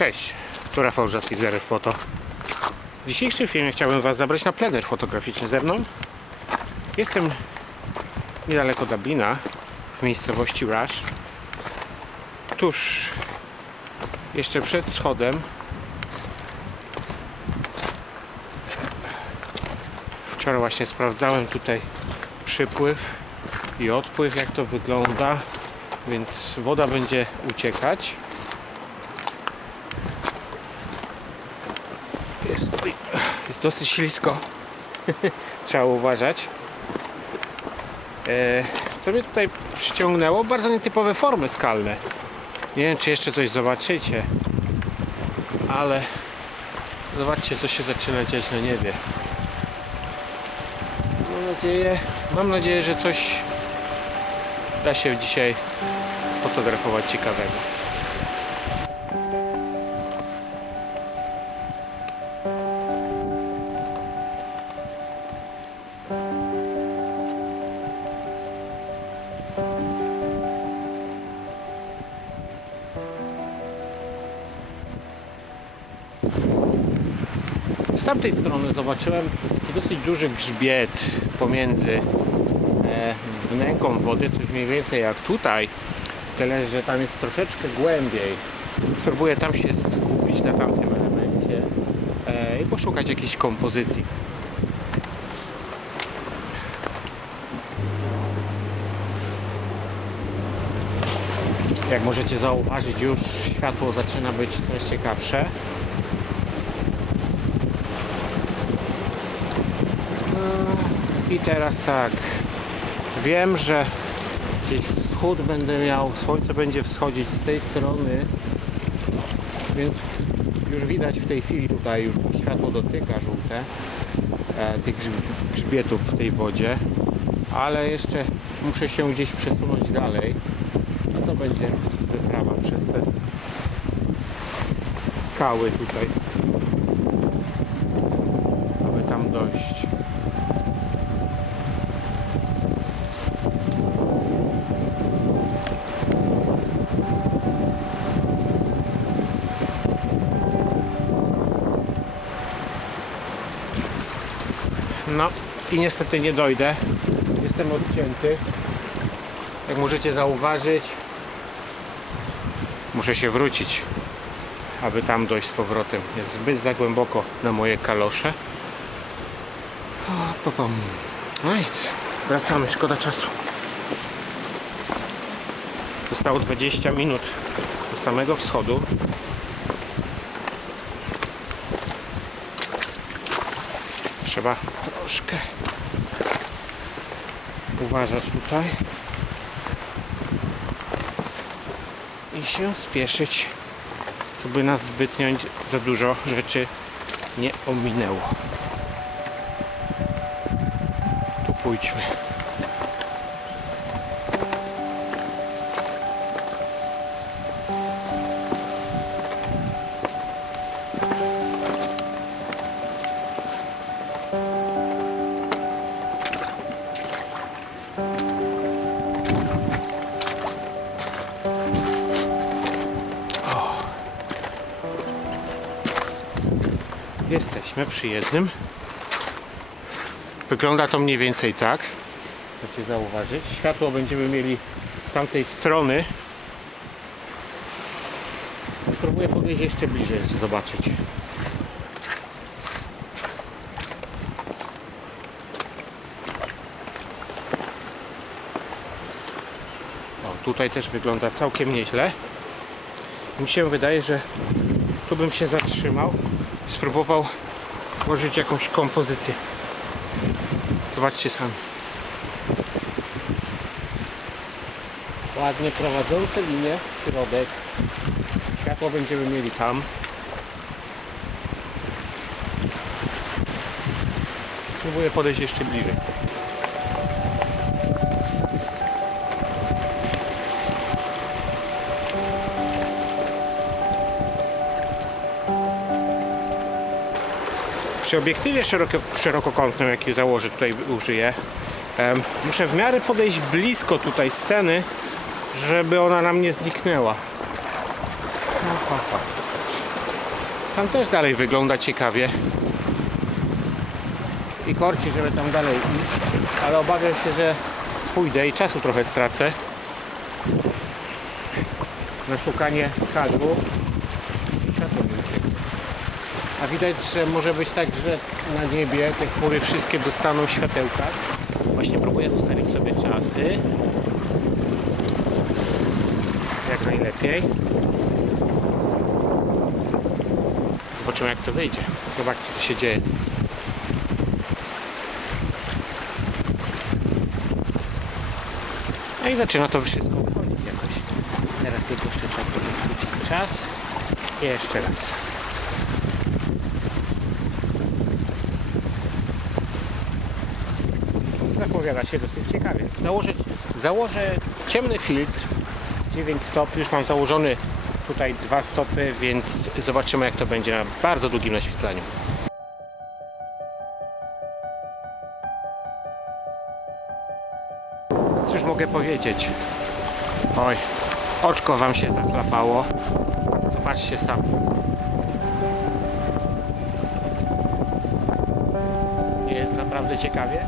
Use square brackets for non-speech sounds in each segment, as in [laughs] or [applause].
Cześć, tu Rafał Rzaski z RF Foto. W dzisiejszym filmie chciałbym Was zabrać na plener fotograficzny ze mną. Jestem niedaleko Dublina, w miejscowości Rush. Tuż jeszcze przed schodem Wczoraj właśnie sprawdzałem tutaj przypływ i odpływ, jak to wygląda, więc woda będzie uciekać. Jest, dosyć ślisko. [laughs] Trzeba uważać. E, co mnie tutaj przyciągnęło? Bardzo nietypowe formy skalne. Nie wiem, czy jeszcze coś zobaczycie, ale zobaczcie, co się zaczyna dziać na niebie. Mam nadzieję, mam nadzieję, że coś da się dzisiaj sfotografować ciekawego. Tamtej strony zobaczyłem dosyć duży grzbiet pomiędzy e, wnęką wody, coś mniej więcej jak tutaj, tyle, że tam jest troszeczkę głębiej. Spróbuję tam się skupić na tamtym elemencie e, i poszukać jakiejś kompozycji. Jak możecie zauważyć, już światło zaczyna być coraz ciekawsze. I teraz tak. Wiem, że gdzieś wschód będę miał, słońce będzie wschodzić z tej strony, więc już widać w tej chwili tutaj już światło dotyka żółte e, tych grz- grzbietów w tej wodzie, ale jeszcze muszę się gdzieś przesunąć dalej. A to będzie wyprawa przez te skały tutaj, aby tam dojść. No i niestety nie dojdę. Jestem odcięty. Jak możecie zauważyć, muszę się wrócić, aby tam dojść z powrotem. Jest zbyt za głęboko na moje kalosze. No nic, wracamy, szkoda czasu. Zostało 20 minut do samego wschodu. Trzeba troszkę uważać tutaj i się spieszyć, co by nas zbytnio za dużo rzeczy nie ominęło. Tu pójdźmy. Jesteśmy przy jednym. Wygląda to mniej więcej tak. Możecie zauważyć. Światło będziemy mieli z tamtej strony. Spróbuję podejść jeszcze bliżej, zobaczyć. O, tutaj też wygląda całkiem nieźle. Mi się wydaje, że tu bym się zatrzymał i spróbował włożyć jakąś kompozycję. Zobaczcie sami. Ładnie prowadzące linie, środek. Światło będziemy mieli tam. Spróbuję podejść jeszcze bliżej. Przy obiektywie szeroko, szerokokątnym, jaki założę tutaj użyję, muszę w miarę podejść blisko tutaj sceny, żeby ona nam nie zniknęła. Tam też dalej wygląda ciekawie. I korci, żeby tam dalej iść, ale obawiam się, że pójdę i czasu trochę stracę na szukanie kadru. A widać, że może być tak, że na niebie te chmury wszystkie dostaną światełka. Właśnie próbuję ustalić sobie czasy. Jak najlepiej. Zobaczymy jak to wyjdzie. Zobaczcie co się dzieje. No i zaczyna to wszystko wychodzić jakoś. Teraz tylko jeszcze trzeba trochę skrócić czas. I jeszcze raz. Zapowiada się dosyć ciekawie. Założę, założę ciemny filtr 9 stopni. Już mam założony tutaj dwa stopy, więc zobaczymy jak to będzie na bardzo długim naświetlaniu. Już mogę powiedzieć? Oj, oczko wam się zachlapało. Zobaczcie sami. Jest naprawdę ciekawie.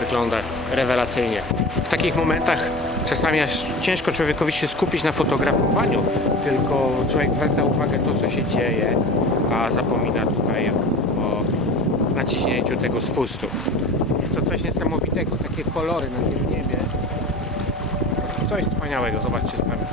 Wygląda rewelacyjnie. W takich momentach czasami aż ciężko człowiekowi się skupić na fotografowaniu, tylko człowiek zwraca uwagę to, co się dzieje, a zapomina tutaj o naciśnięciu tego spustu. Jest to coś niesamowitego, takie kolory na tym niebie. Coś wspaniałego, zobaczcie sami.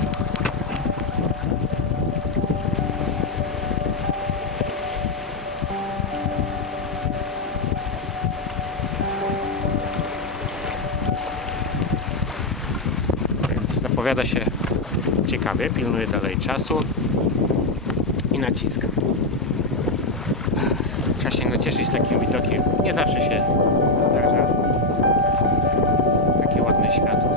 Zapowiada się ciekawie, pilnuję dalej czasu i naciskam. Trzeba się nacieszyć takim widokiem. Nie zawsze się zdarza takie ładne światło.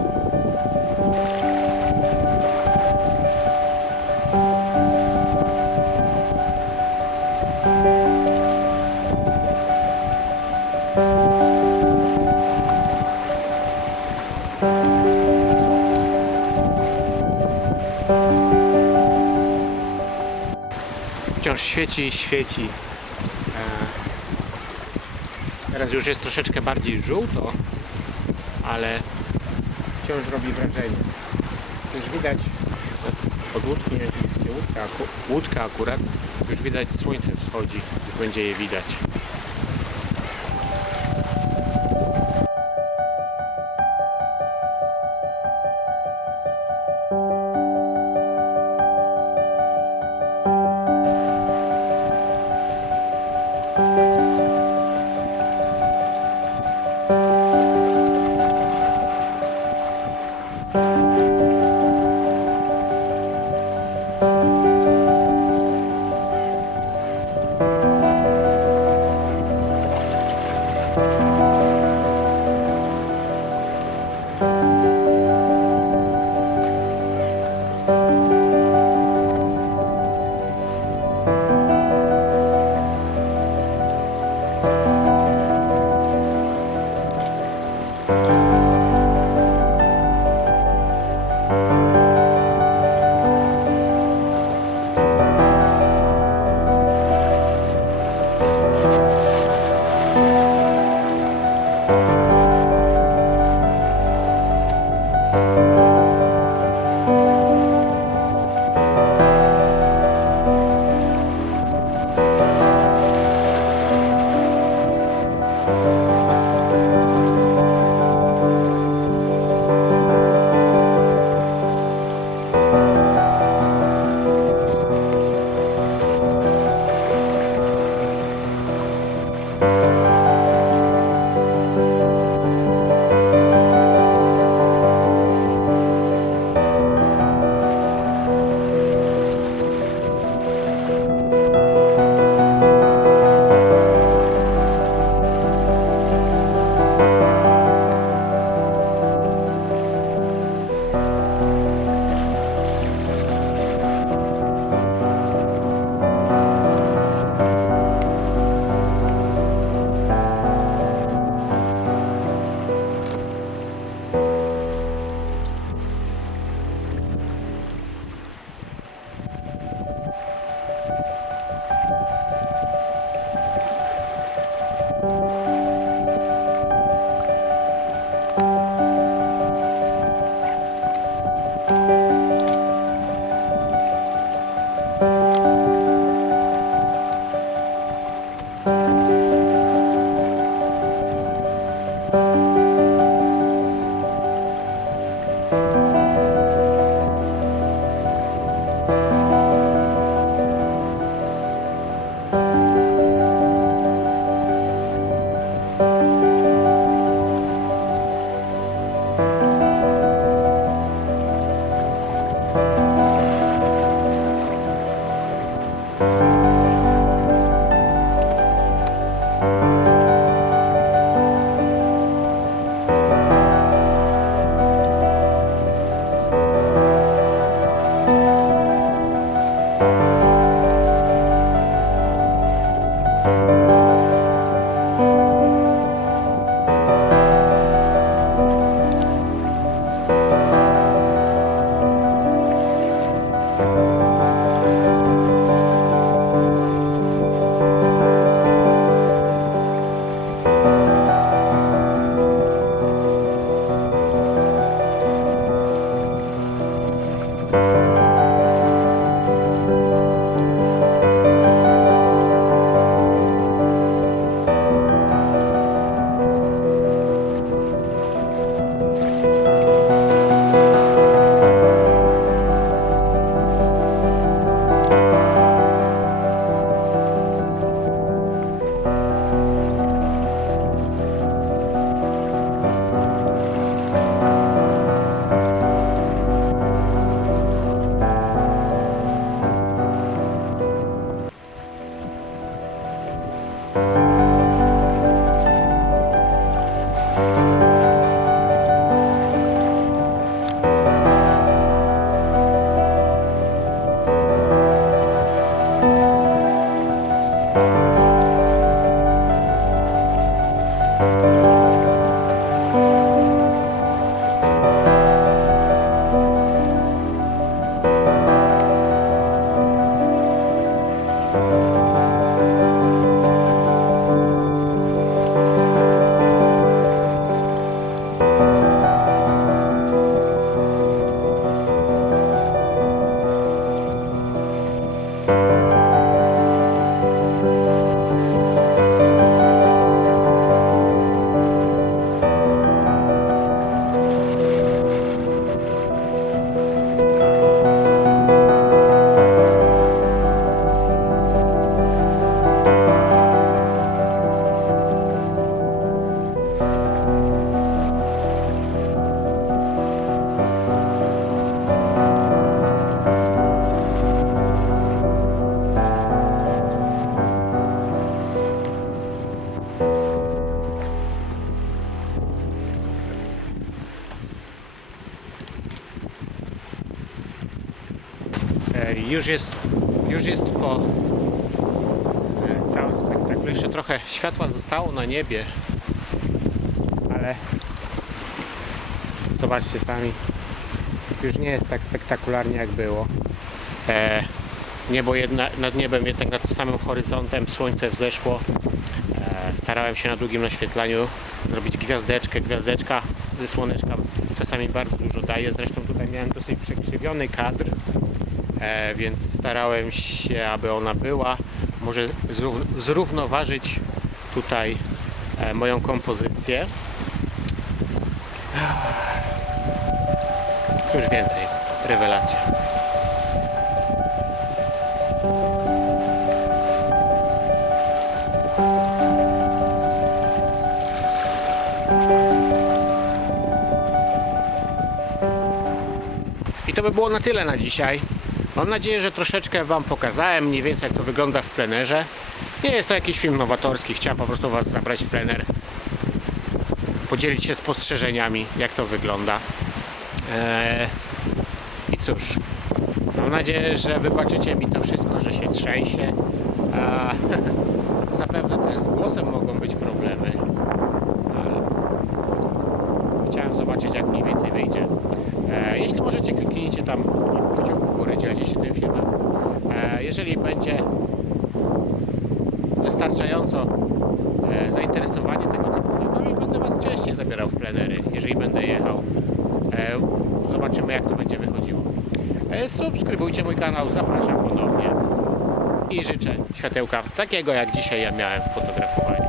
Świeci i świeci. E, Teraz już jest troszeczkę bardziej żółto, ale wciąż robi wrażenie. Już widać od łódki, nie wiem, łódka, łódka akurat, już widać słońce wschodzi, już będzie je widać. Już jest, już jest po e, całym spektaklu. Jeszcze trochę światła zostało na niebie, ale zobaczcie sami, już nie jest tak spektakularnie jak było. E, niebo jedna, nad niebem jednak nad samym horyzontem słońce wzeszło. E, starałem się na długim naświetlaniu zrobić gwiazdeczkę. Gwiazdeczka ze słoneczka czasami bardzo dużo daje. Zresztą tutaj miałem dosyć przekrzywiony kadr więc starałem się, aby ona była. Może zrów- zrównoważyć tutaj e, moją kompozycję. Już więcej. Rewelacja. I to by było na tyle na dzisiaj. Mam nadzieję, że troszeczkę Wam pokazałem mniej więcej jak to wygląda w plenerze. Nie jest to jakiś film nowatorski, chciałem po prostu Was zabrać w plener. Podzielić się spostrzeżeniami, jak to wygląda. Eee, I cóż, mam nadzieję, że wybaczycie mi to wszystko, że się trzęsie. A, [laughs] zapewne też z głosem mogą być problemy. Ale chciałem zobaczyć, jak mniej więcej wyjdzie. E, jeśli możecie, kliknijcie tam kciuk w górę, dzielcie się tym filmem. E, jeżeli będzie wystarczająco e, zainteresowanie tego typu filmami, będę Was częściej zabierał w plenery, jeżeli będę jechał. E, zobaczymy, jak to będzie wychodziło. Subskrybujcie mój kanał, zapraszam ponownie i życzę światełka takiego, jak dzisiaj ja miałem w fotografowaniu.